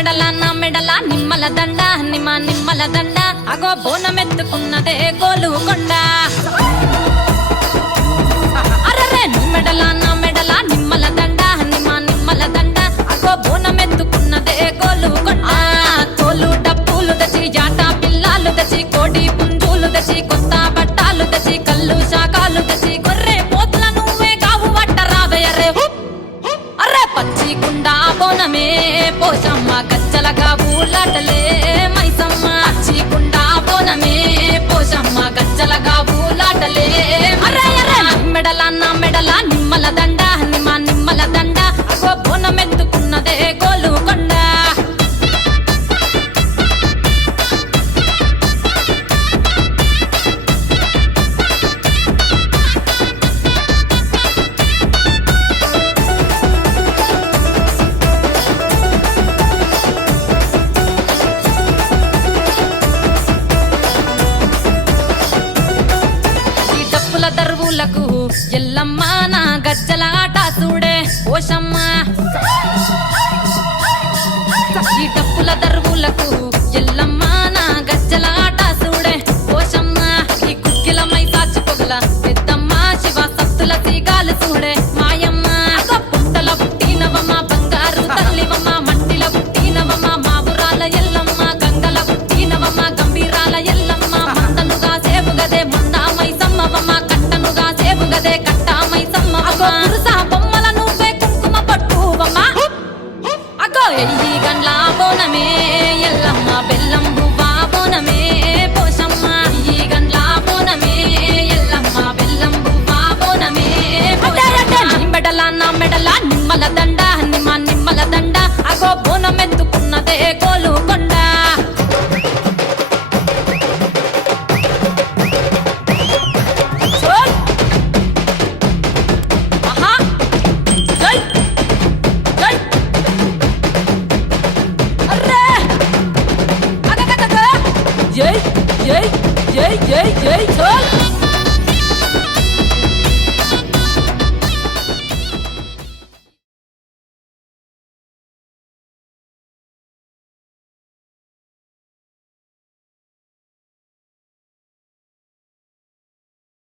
మెడల నా మెడల నిమ్మల దండ నిమ్మ నిమ్మల దండ. అగో బోనమెత్తుకున్నదే గోలు కొండ காட்டலே. పూలకు ఎల్లమ్మ నా గజ్జలాట చూడే ఓషమ్మ. ఈ డప్పుల దరువులకు ఎల్లమ్మ నా గజ్జలాట చూడే ఓషమ్మ ఈ కుక్కిల మై పెద్దమ్మ శివ సత్తుల తీగాలు చూడే బెల్లమ్మ 耶耶耶